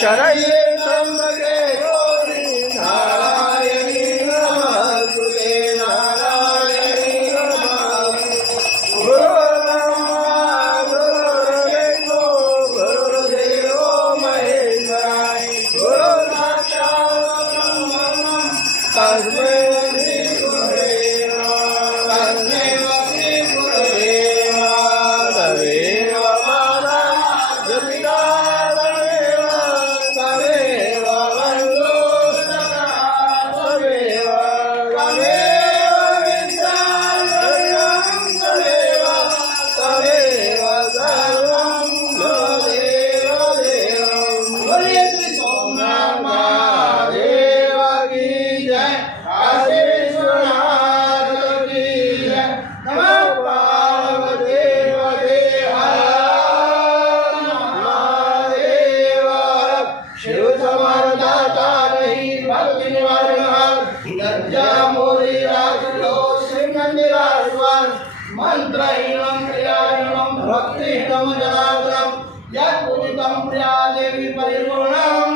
शरण्ये त्र्यंबके गौरी नारायणी नमस्तुते नारायणी नमस्तुते गुरुर्ब्रह्मा गुरुर्विष्णु गुरुर्देवो महेश्वराय गुरुर्साक्षात् परब्रह्म तस्मै श्री गुरवे नमः तस्मै श्री गुरवे नमः तदेव माता जपिता तदेव तदेव बन्धो सखा तदेव विद्या तदेव तदेव सर्वं देव देवं बोलिए श्री सोमनाथ महादेव की जय काशी विश्वनाथ की जय नमः पार्वती महादेव शिव समर्दाता नहीं भक्ति निवारण लज्जा मोरी राजलो सिंह निराजमान मंत्रहीनम क्रियाहीनम भक्तिहीनम जनार्दनम यत्पूजितं प्रिया देवी परिपूर्णम